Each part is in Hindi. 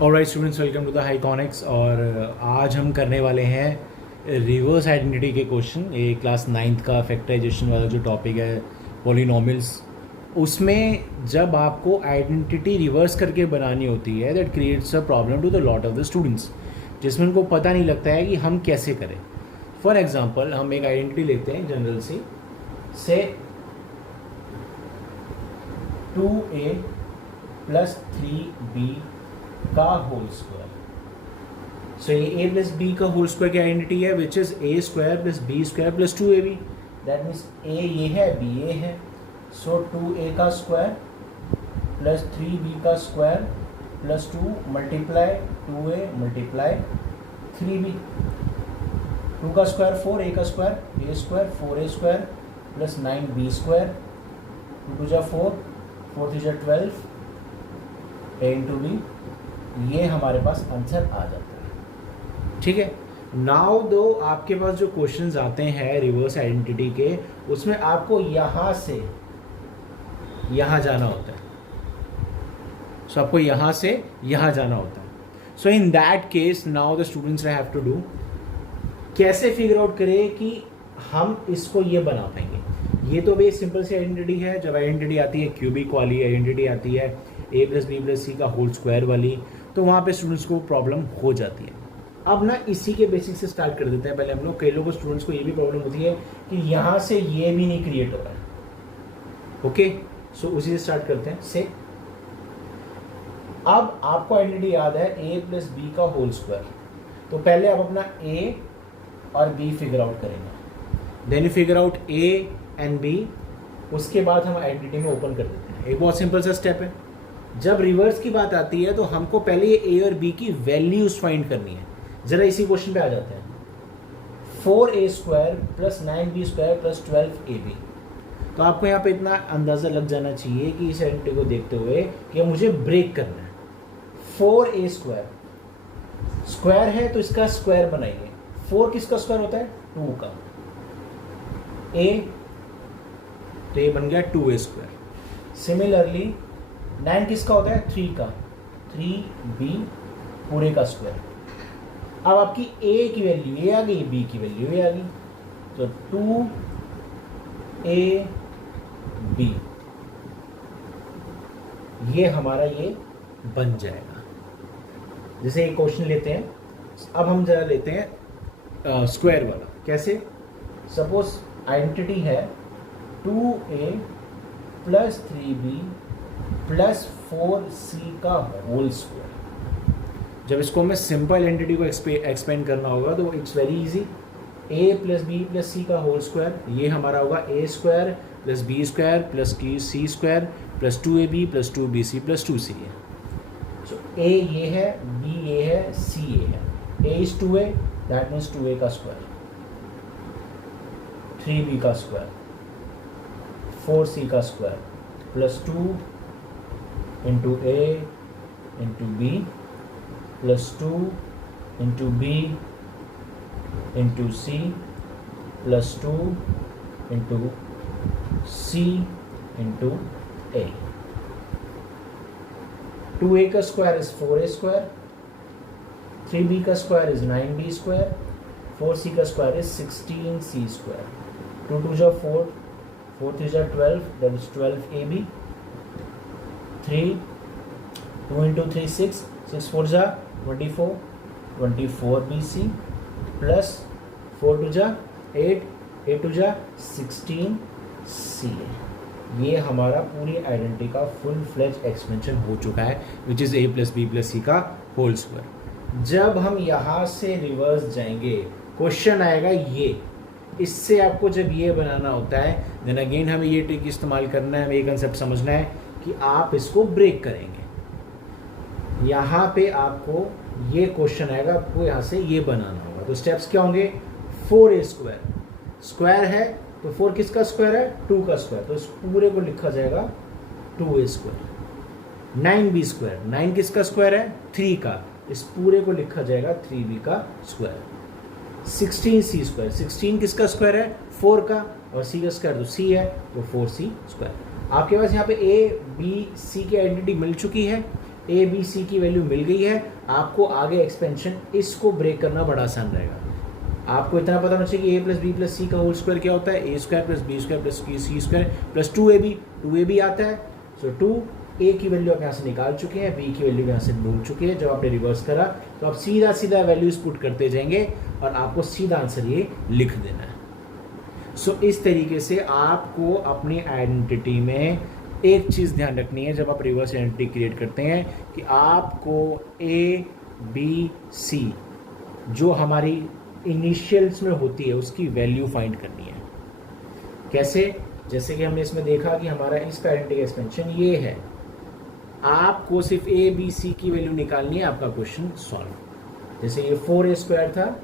Alright students, welcome to the Hiconics. और आज हम करने वाले हैं रिवर्स आइडेंटिटी के क्वेश्चन। ये क्लास 9th का फैक्टराइजेशन वाला जो टॉपिक है पॉलिनोमियल्स, उसमें जब आपको आइडेंटिटी रिवर्स करके बनानी होती है that creates a problem to the lot of the students, जिसमें उनको पता नहीं लगता है कि हम कैसे करें। फॉर एग्जांपल हम एक आइडेंटिटी लेते हैं जनरल सी, से 2a + 3b का होल स्क्वायर। सो ये a प्लस b का होल स्क्वायर की आइडेंटिटी है which is a square plus b square plus 2ab। That means a ये है, b ये है। सो 2a का स्क्वायर प्लस 3b का square plus 2 multiply 2a multiply 3b। 2 का स्क्वायर 4, a का square a square 4a square plus 9b square, 2 2 जा 4, 4 3 जा 12, a इंटू b। ये हमारे पास आंसर आ जाता है। ठीक है, नाउ दो आपके पास जो क्वेश्चंस आते हैं रिवर्स आइडेंटिटी के, उसमें आपको यहाँ से यहाँ जाना होता है। सो आपको यहाँ से यहाँ जाना होता है। So in that case now the students have to do, कैसे फिगर आउट करें कि हम इसको ये बना पाएंगे। ये तो भाई सिंपल सी आइडेंटिटी है। जब आइडेंटिटी आती है क्यूबिक वाली आइडेंटिटी आती है a plus B plus C का होल स्क्वायर वाली, तो वहाँ पे स्टूडेंट्स को प्रॉब्लम हो जाती है। अब ना इसी के बेसिक से स्टार्ट कर देते हैं पहले हम लोग। कई लोगों स्टूडेंट्स को ये भी प्रॉब्लम होती है कि यहाँ से ये भी नहीं क्रिएट हो रहा है। ओके, सो उसी से स्टार्ट करते हैं। से अब आपको आइडेंटिटी याद है a प्लस बी का होल स्क्वायर, तो पहले आप अपना a और b फिगर आउट करेंगे, then figure out a and b। उसके बाद हम आइडेंटिटी में ओपन कर देते हैं। एक बहुत सिंपल सा स्टेप है। जब रिवर्स की बात आती है तो हमको पहले ये a और b की वैल्यूज फाइंड करनी है। जरा इसी क्वेश्चन पे आ जाते हैं। 4a square plus 9b square plus 12ab। तो आपको यहाँ पे इतना अंदाज़ा लग जाना चाहिए कि इस आइडेंटिटी को देखते हुए कि मुझे ब्रेक करना है। 4a स्क्वायर स्क्वायर है तो इसका स्क्वायर बनाइए। 4 किसका स्क्वायर होता है? 2 का। a तो ये बन गया 2a स्क्वायर। सिमिलरली 9 किसका होता है? 3 का, 3b पूरे का स्क्वायर। अब आपकी a की वैल्यू ये आ गई, b की वैल्यू ये आ गई, तो 2ab ये हमारा ये बन जाएगा। जैसे एक क्वेश्चन लेते हैं, अब हम जरा लेते हैं स्क्वायर वाला। कैसे? सपोज आइडेंटिटी है 2a plus 3b plus 4c का होल स्क्वायर। जब इसको हमें सिंपल एंटिटी को एक्सपेंड करना होगा तो it's very easy. a plus B plus C का होल स्क्वायर, ये हमारा होगा a square plus B square plus C square plus 2ab plus 2bc plus 2c है। सो a ये है, b ये है, c ये है। a is 2a, that means 2a का स्क्वायर, 3b का स्क्वायर, 4c का square plus 2 into a into b plus 2 into b into c plus 2 into c into a। 2a का square is 4a square, 3b का square is 9b square, 4c का स्क्वायर इज 16c स्क्वायर। 2 2 जा 4, 4 3 जा 12, दैट इज 12ab। 3 2 इंटू 3 6, 6 4 जा 24, 24bc प्लस 4 2 जा 8, 8 2 जा 16ca। ये हमारा पूरी आइडेंटिटी का फुल फ्लेज एक्सपेंशन हो चुका है which is a plus B plus C का होल स्क्वायर। जब हम यहाँ से रिवर्स जाएंगे क्वेश्चन आएगा ये, इससे आपको जब ये बनाना होता है देन अगेन हमें ये ट्रिक इस्तेमाल करना है। हमें ये कंसेप्ट समझना है कि आप इसको ब्रेक करेंगे। यहाँ पे आपको ये क्वेश्चन आएगा, आपको यहाँ से ये बनाना होगा। तो स्टेप्स क्या होंगे? 4a स्क्वायर स्क्वायर है तो 4 किसका स्क्वायर है? 2 का स्क्वायर, तो इस पूरे को लिखा जाएगा 2a स्क्वायर। 9b स्क्वायर, 9 किसका स्क्वायर है? 3 का, इस पूरे को लिखा जाएगा 3b का स्क्वायर। 16c स्क्वायर, 16 किसका स्क्वायर है? 4 का, और c का स्क्वायर तो c है तो 4c स्क्वायर। आपके पास यहाँ पे a b c की आइडेंटिटी मिल चुकी है। ए बी सी की वैल्यू मिल गई है, आपको आगे एक्सपेंशन इसको ब्रेक करना बड़ा आसान रहेगा। आपको इतना पता होना चाहिए कि A plus B plus C का होल स्क्वायर क्या होता है, A square plus B square plus C square plus 2ab आता है। सो 2 ए की वैल्यू आप यहाँ से निकाल चुके हैं, बी की वैल्यू यहाँ से ढूंढ चुके हैं। जब आपने रिवर्स करा तो आप सीधा सीधा वैल्यूज पुट करते जाएंगे और आपको सीधा आंसर ये लिख देना है। सो इस तरीके से आपको अपनी आइडेंटिटी में एक चीज़ ध्यान रखनी है जब आप रिवर्स आइडेंटिटी क्रिएट करते हैं कि आपको ए बी सी जो हमारी इनिशियल्स में होती है उसकी वैल्यू फाइंड करनी है। कैसे? जैसे कि हमने इसमें देखा कि हमारा इसका आइडेंटिटी एक्सपेंशन ये है, आपको सिर्फ ए बी सी की वैल्यू निकालनी है, आपका क्वेश्चन सॉल्व। जैसे ये 4a² था,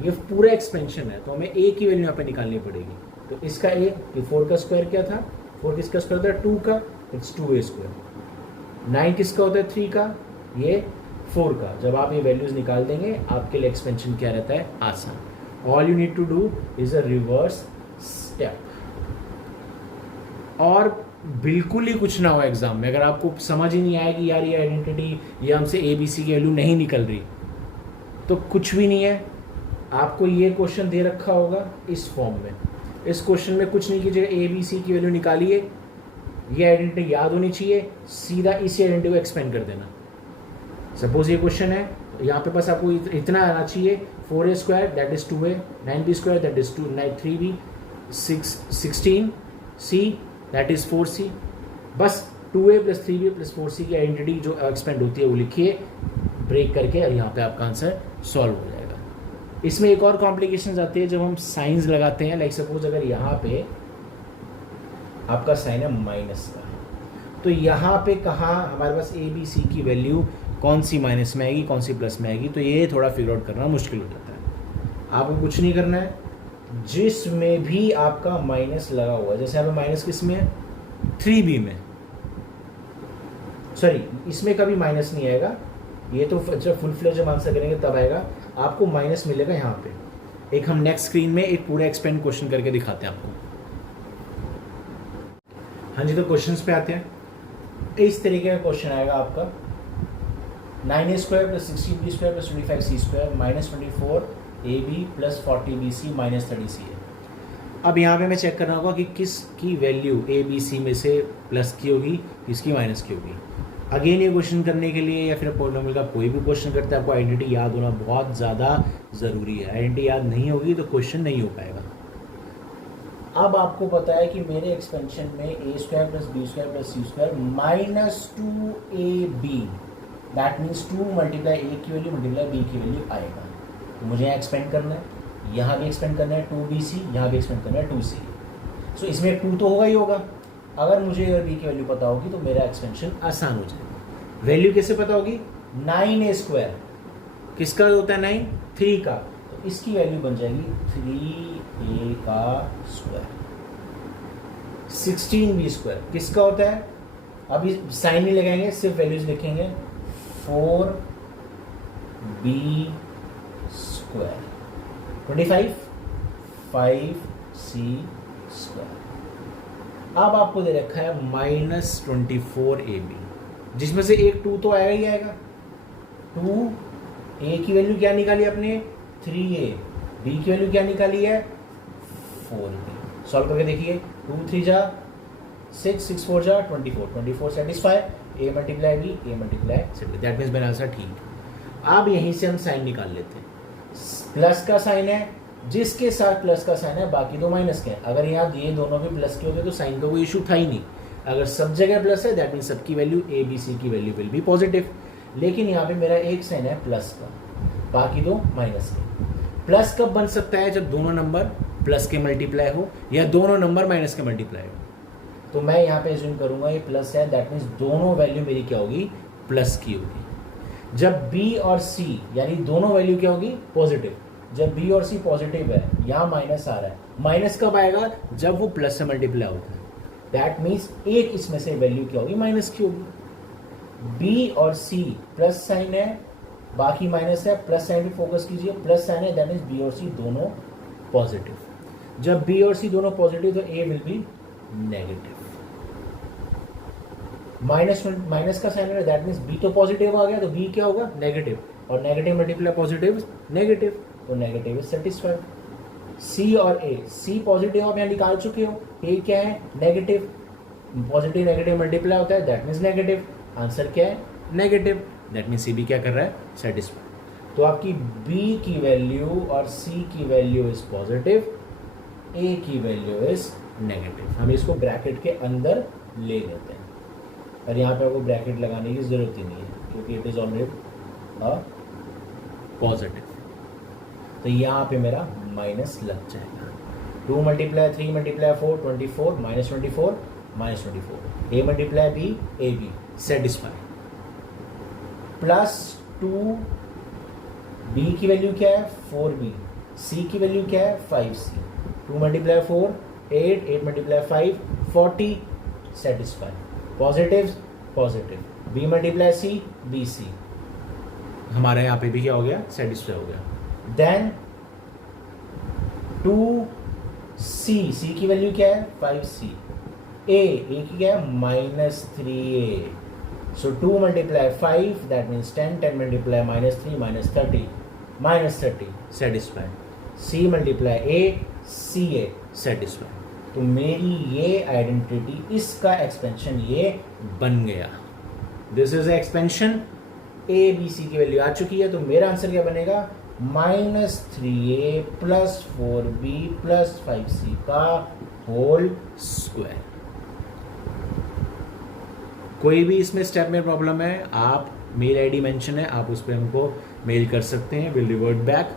ये पूरा एक्सपेंशन है तो हमें ए की वैल्यू यहाँ पे निकालनी पड़ेगी। तो इसका ए, ये 4 का स्क्वायर क्या था, 4 किसका स्क्वायर था, 2 का, इट्स 2a²। 9 किसका होता है, 3 का, ये 4 का। जब आप ये वैल्यूज निकाल देंगे आपके लिए एक्सपेंशन क्या रहता है, आसान। All you need to do is a reverse step. और बिल्कुल ही कुछ ना हो एग्जाम में, अगर आपको समझ ही नहीं आया कि यार ये आइडेंटिटी ये हमसे ए बी सी की वैल्यू नहीं निकल रही, तो कुछ भी नहीं है। आपको ये क्वेश्चन दे रखा होगा इस फॉर्म में, इस क्वेश्चन में कुछ नहीं कीजिएगा, ए बी सी की वैल्यू निकालिए, ये आइडेंटिटी याद होनी चाहिए, सीधा इसी आइडेंटिटी को एक्सपेंड कर देना। सपोज ये क्वेश्चन है, यहाँ पे बस आपको इतना आना चाहिए, 4a² that is 2a, 9b² that is 3b, 16c that is 4c। बस 2a plus 3b plus 4c की आइडेंटिटी जो एक्सपेंड होती है वो लिखिए ब्रेक करके, और यहाँ पे आपका आंसर सॉल्व हो जाएगा। इसमें एक और कॉम्प्लिकेशन आती है जब हम साइंस लगाते हैं। लाइक सपोज अगर यहाँ पे आपका साइन है माइनस का, तो यहाँ पे कहाँ हमारे पास ए बी सी की वैल्यू कौन सी माइनस में आएगी कौन सी प्लस में आएगी, तो ये थोड़ा फिगर आउट करना मुश्किल हो जाता है। आपको कुछ नहीं करना है, जिसमें भी आपका माइनस लगा हुआ है, जैसे यहाँ पे माइनस किस में है, 3b में, सॉरी इसमें कभी माइनस नहीं आएगा, ये तो जब फुल फ्लेज जब आंसर करेंगे तब आएगा, आपको माइनस मिलेगा यहाँ पे। एक हम नेक्स्ट स्क्रीन में एक पूरा एक्सपेंड क्वेश्चन करके दिखाते हैं आपको। हाँ जी, तो क्वेश्चंस पे आते हैं। इस तरीके का क्वेश्चन आएगा आपका, 9a² plus 16b² plus 25c² minus 24ab plus 40bc minus 30c है। अब यहाँ पे मैं चेक करना होगा कि किसकी वैल्यू ए बी सी में से प्लस की होगी, किसकी माइनस की होगी। अगेन ये क्वेश्चन करने के लिए या फिर पॉलिनोमियल का कोई भी क्वेश्चन करते हैं, आपको आइडेंटिटी याद होना बहुत ज़्यादा ज़रूरी है। आइडेंटिटी याद नहीं होगी तो क्वेश्चन नहीं हो पाएगा। अब आपको पता है कि मेरे एक्सपेंशन में a² plus b² plus c² minus 2ab, that means 2 multiply a की वैल्यू मल्टीप्लाई b की वैल्यू आएगा। तो मुझे यहाँ एक्सपेंड करना है, यहाँ भी एक्सपेंड करना है 2bc, यहाँ भी एक्सपेंड करना है 2c। सो इसमें 2 तो होगा ही होगा। अगर मुझे अगर b की वैल्यू पता होगी तो मेरा एक्सपेंशन आसान हो जाएगा। वैल्यू कैसे पता होगी, 9a² किसका होता है 9, 3 का, तो इसकी वैल्यू बन जाएगी 3a का स्क्वायर। 16b² किसका होता है, अभी साइन नहीं लगाएंगे, सिर्फ वैल्यूज लिखेंगे, 4b² 25 5c²। अब आपको दे रखा है माइनस 24ab, जिसमें से एक 2 तो आएगा ही आएगा। 2a की वैल्यू क्या निकाली आपने, 3a, b की वैल्यू क्या निकाली है, 4b। सॉल्व करके देखिए, 2 3 जा 6, 6 4 जा 24, 24 satisfy, a multiply b, a multiply c, that means मेरा आंसर ठीक। अब यहीं से हम साइन निकाल लेते हैं। प्लस का साइन है, जिसके साथ प्लस का साइन है बाकी दो माइनस के हैं। अगर यहाँ ये दोनों भी प्लस के होते तो साइन का कोई इशू था ही नहीं। अगर सब जगह प्लस है दैट मीन्स सबकी वैल्यू ए बी सी की वैल्यू विल बी पॉजिटिव। लेकिन यहाँ पे मेरा एक साइन है प्लस का, बाकी दो माइनस के। प्लस कब बन सकता है, जब दोनों नंबर प्लस के मल्टीप्लाई हो या दोनों नंबर माइनस के मल्टीप्लाई हो। तो मैं यहाँ पे एज्यूम करूँगा ये प्लस है, दैट मीन्स दोनों वैल्यू मेरी क्या होगी, प्लस की होगी। जब b और c यानी दोनों वैल्यू क्या होगी, पॉजिटिव। जब b और c पॉजिटिव है, यहाँ माइनस आ रहा है, माइनस कब आएगा, जब वो प्लस से मल्टीप्लाई होता है। दैट मीन्स एक इसमें से वैल्यू क्या होगी, माइनस की होगी। b और c प्लस साइन है, बाकी माइनस है, प्लस साइन पे फोकस कीजिए, प्लस साइन है, दैट मीन्स b और c दोनों पॉजिटिव। जब b और c दोनों पॉजिटिव तो a will be negative. Minus का साइन है, दैट मीन्स बी तो पॉजिटिव आ गया, तो बी क्या होगा, नेगेटिव, और नेगेटिव मल्टीप्लाई पॉजिटिव नेगेटिव, तो नेगेटिव इज सेटिस्फाइड। सी और ए, सी पॉजिटिव आप यहाँ निकाल चुके हो, ए क्या है, नेगेटिव, पॉजिटिव नेगेटिव मल्टीप्लाई होता है, दैट मीन्स नेगेटिव, आंसर क्या है, नेगेटिव, दैट मीन्स सी भी क्या कर रहा है, सेटिस्फाइड। तो आपकी बी की वैल्यू और सी की वैल्यू इज पॉजिटिव, ए की वैल्यू इज नेगेटिव। हम इसको ब्रैकेट के अंदर ले लेते हैं, और यहाँ पे आपको ब्रैकेट लगाने की ज़रूरत ही नहीं है क्योंकि it is already a positive. तो यहाँ पे मेरा माइनस लग जाएगा। 2 multiply 3 multiply 4 24 minus 24 minus 24, A multiply B A B satisfy, plus 2 B की वैल्यू क्या है 4b, सी की वैल्यू क्या है 5c, 2 multiply 4 8, 8 multiply 5 40 satisfy, positive positive, B multiply C B C, हमारे यहाँ पे भी क्या हो गया, सेटिस्फाई हो गया। देन 2c, सी की वैल्यू क्या है 5c, ए की क्या है -3a, so 2 multiply 5 that means 10, 10 multiply -3 -30 satisfied, c multiply a ca satisfied। तो मेरी ये आइडेंटिटी, इसका एक्सपेंशन ये बन गया, this is expansion, A B C की वैल्यू आ चुकी है, तो मेरा आंसर क्या बनेगा, -3a + 4b + 5c का होल स्क्वायर। कोई भी इसमें स्टेप में प्रॉब्लम है, आप मेल आईडी मेंशन है, आप उस पर हमको मेल कर सकते हैं, विल रिवर्ट बैक।